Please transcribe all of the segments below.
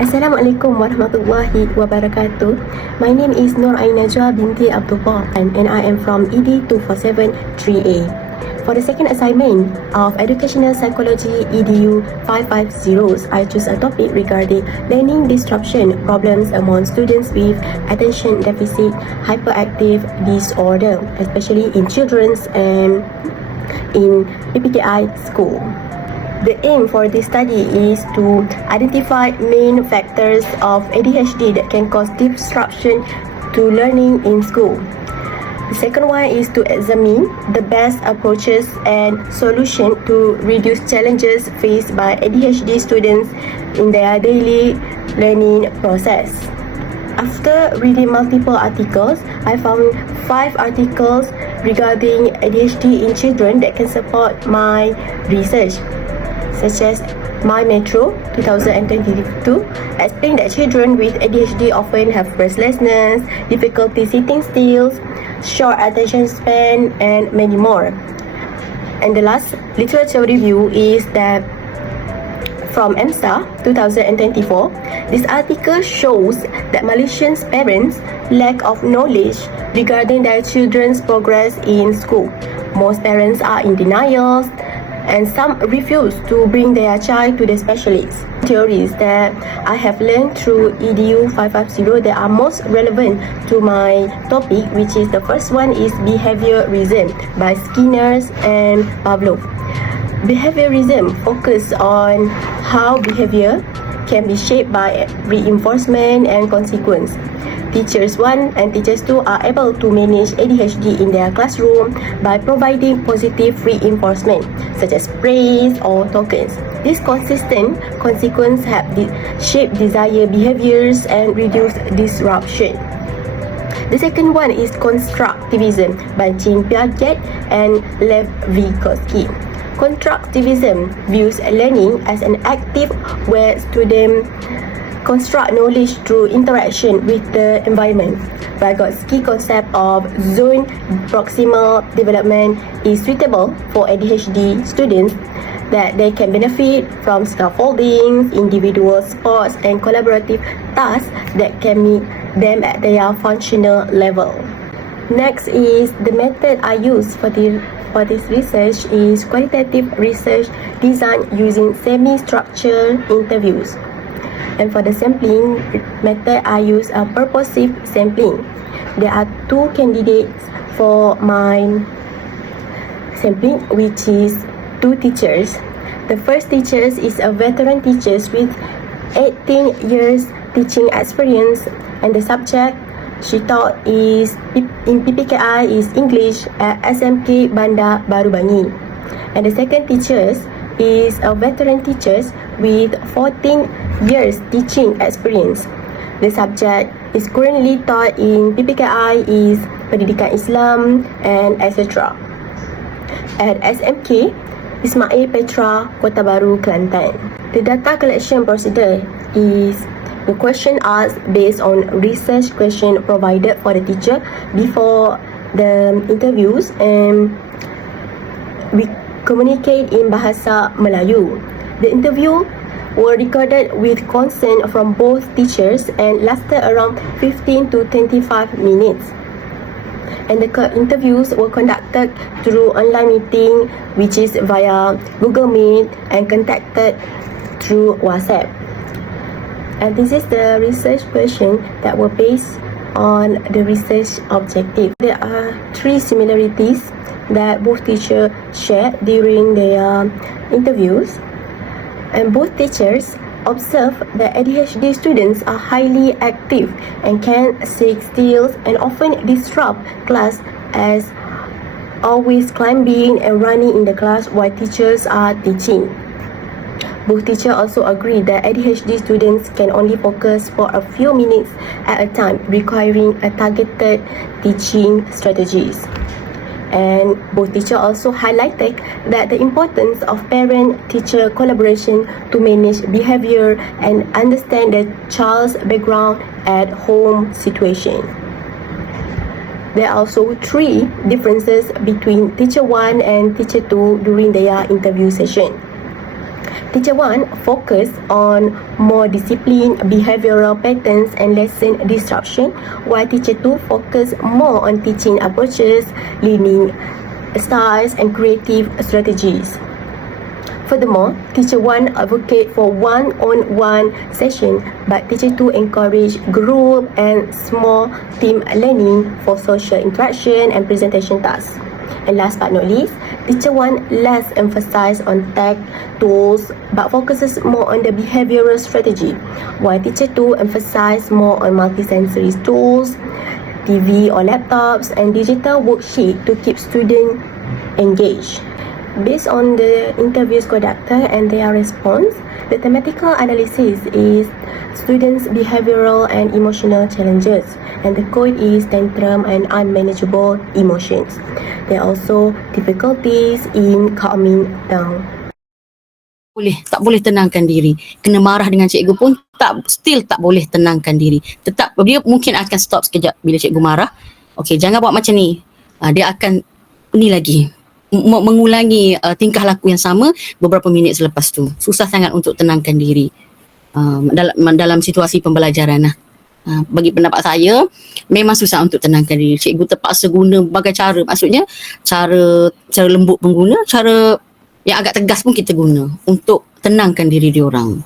Assalamualaikum warahmatullahi wabarakatuh. My name is Nur Aina Najwa binti Abdullah and I am from EDU550 3A. For the second assignment of Educational Psychology EDU550, I choose a topic regarding learning disruption problems among students with attention deficit hyperactive disorder, especially in children and in PPKI school. The aim for this study is to identify main factors of ADHD that can cause disruption to learning in school. The second one is to examine the best approaches and solutions to reduce challenges faced by ADHD students in their daily learning process. After reading multiple articles, I found 5 articles regarding ADHD in children that can support my research, such as My Metro 2022 explain that children with ADHD often have restlessness, difficulty sitting still, short attention span, and many more. And the last literature review is that from EMSA 2024, this article shows that Malaysian parents lack of knowledge regarding their children's progress in school. Most parents are in denial, and some refuse to bring their child to the specialist. Theories that I have learned through EDU550 that are most relevant to my topic, which is the first one is behaviorism by Skinner and Pavlov. Behaviorism focuses on how behavior can be shaped by reinforcement and consequence. Teachers 1 and teachers 2 are able to manage ADHD in their classroom by providing positive reinforcement, such as praise or tokens. This consistent consequence have shaped desired behaviors and reduce disruption. The second one is constructivism by Jean Piaget and Lev Vygotsky. Constructivism views learning as an active where students construct knowledge through interaction with the environment. Vygotsky concept of zone proximal development is suitable for ADHD students that they can benefit from scaffolding, individual sports, and collaborative tasks that can meet them at their functional level. Next is the method I use for this research is qualitative research designed using semi-structured interviews. And for the sampling method, I use a purposive sampling. There are 2 candidates for my sampling, which is 2 teachers. The first teacher is a veteran teacher with 18 years teaching experience, and the subject she taught is in PPKI is English at SMK Bandar Baru Bangi. And the second teacher is a veteran teacher with 14 years teaching experience. The subject is currently taught in PPKI is Pendidikan Islam and etc. At SMK, Ismail Petra, Kota Baru, Kelantan. The data collection procedure is the question asked based on research question provided for the teacher before the interviews, and we communicate in Bahasa Melayu. The interview were recorded with consent from both teachers and lasted around 15 to 25 minutes. And the interviews were conducted through online meeting, which is via Google Meet, and contacted through WhatsApp. And this is the research question that were based on the research objective. There are 3 similarities that both teachers shared during their interviews. And both teachers observe that ADHD students are highly active and can sit still and often disrupt class, as always climbing and running in the class while teachers are teaching. Both teachers also agree that ADHD students can only focus for a few minutes at a time, requiring a targeted teaching strategies. And both teachers also highlighted that the importance of parent-teacher collaboration to manage behavior and understand the child's background at home situation. There are also 3 differences between teacher 1 and teacher 2 during their interview session. Teacher 1 focus on more discipline, behavioral patterns and lesson disruption, while Teacher 2 focus more on teaching approaches, learning styles and creative strategies. Furthermore, Teacher 1 advocate for one-on-one session, but Teacher 2 encourage group and small team learning for social interaction and presentation tasks. And last but not least, Teacher 1 less emphasize on tech tools but focuses more on the behavioral strategy, while Teacher 2 emphasize more on multisensory tools, TV or laptops and digital worksheet to keep students engaged. Based on the interviews conducted and their response, the thematical analysis is students' behavioral and emotional challenges, and the code is tantrum and unmanageable emotions. There are also difficulties in calming down. Tak boleh tenangkan diri. Kena marah dengan cikgu pun still tak boleh tenangkan diri. Tetap dia mungkin akan stop sekejap bila cikgu marah. Okey, jangan buat macam ni. Dia akan ni lagi mengulangi tingkah laku yang sama beberapa minit selepas tu. Susah sangat untuk tenangkan diri dalam situasi pembelajaran lah. Bagi pendapat saya, memang susah untuk tenangkan diri. Cikgu terpaksa guna berbagai cara. Maksudnya cara lembut pun guna, cara yang agak tegas pun kita guna untuk tenangkan diri diorang.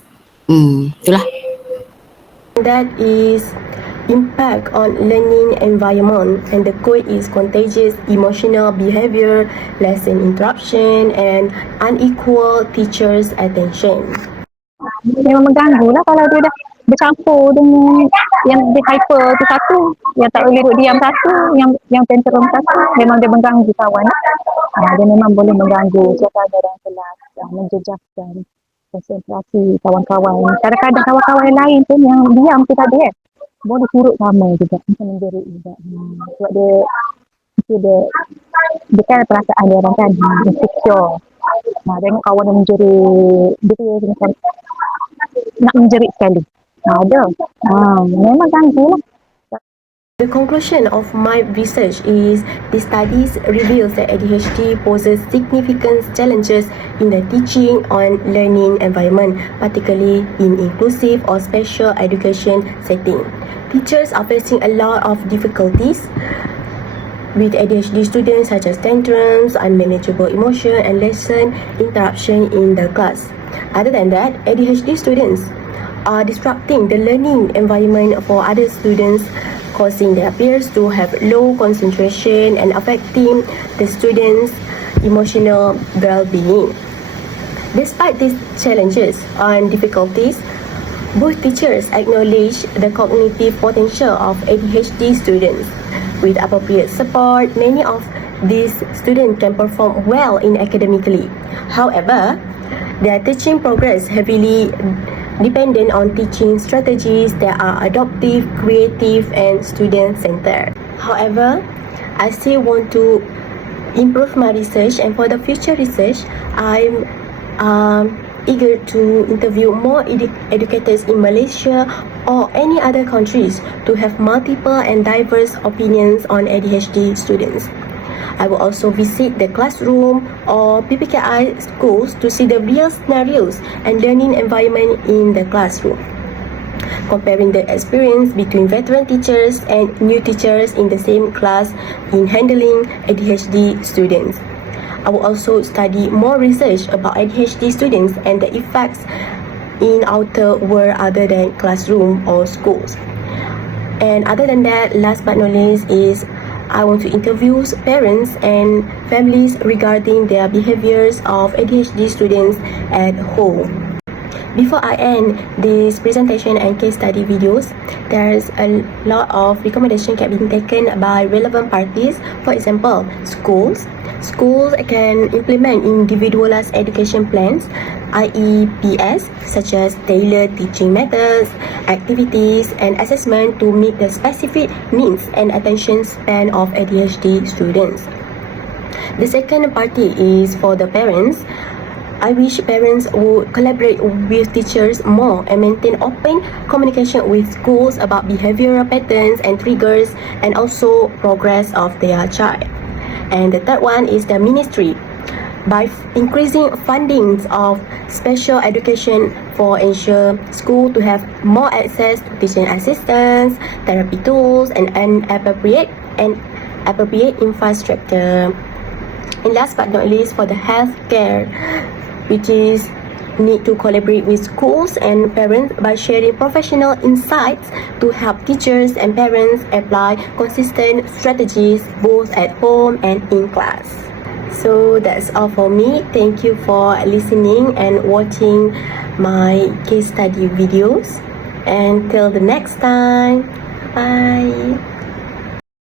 Itulah. That is impact on learning environment, and the code is contagious emotional behavior, lesson interruption and unequal teachers attention. Memang mengganggu lah kalau dia dah bercampur dengan yang dia hyper tu satu, yang tak boleh duduk diam satu, yang tantrum satu, memang dia mengganggu kawan. Dia memang boleh mengganggu suasana dalam kelas, menjejaskan konsentrasi kawan-kawan. Kadang-kadang kawan-kawan yang lain pun yang diam tu tadi boleh turut sama juga, macam menjerit juga. Sebab dia kan perasaan dia orang kan insecure. Tengok kawan yang menjerit, dia macam nak menjerit sekali. Memang ganggu lah. The conclusion of my research is the studies reveals that ADHD poses significant challenges in the teaching on learning environment, particularly in inclusive or special education setting. Teachers are facing a lot of difficulties with ADHD students, such as tantrums, unmanageable emotion and lesson interruption in the class. Other than that, ADHD students are disrupting the learning environment for other students, causing their peers to have low concentration and affecting the students' emotional well-being. Despite these challenges and difficulties, both teachers acknowledge the cognitive potential of ADHD students. With appropriate support, many of these students can perform well in academically. However, their teaching progress heavily dependent on teaching strategies that are adaptive, creative and student-centered. However, I still want to improve my research, and for the future research, I'm eager to interview more educators in Malaysia or any other countries to have multiple and diverse opinions on ADHD students. I will also visit the classroom or PPKI schools to see the real scenarios and learning environment in the classroom, comparing the experience between veteran teachers and new teachers in the same class in handling ADHD students. I will also study more research about ADHD students and the effects in outer world other than classroom or schools. And other than that, last but not least is I want to interview parents and families regarding their behaviors of ADHD students at home. Before I end this presentation and case study videos, there's a lot of recommendation can be taken by relevant parties. For example, schools. Schools can implement individualized education plans, IEPs, such as tailored teaching methods, activities, and assessment to meet the specific needs and attention span of ADHD students. The second party is for the parents. I wish parents would collaborate with teachers more and maintain open communication with schools about behavioral patterns and triggers and also progress of their child. And the third one is the ministry. by increasing fundings of special education for ensure school to have more access to teaching assistants, therapy tools, and appropriate infrastructure. And last but not least, for the healthcare, which is need to collaborate with schools and parents by sharing professional insights to help teachers and parents apply consistent strategies both at home and in class. So that's all for me. Thank you for listening and watching my case study videos. And till the next time, bye.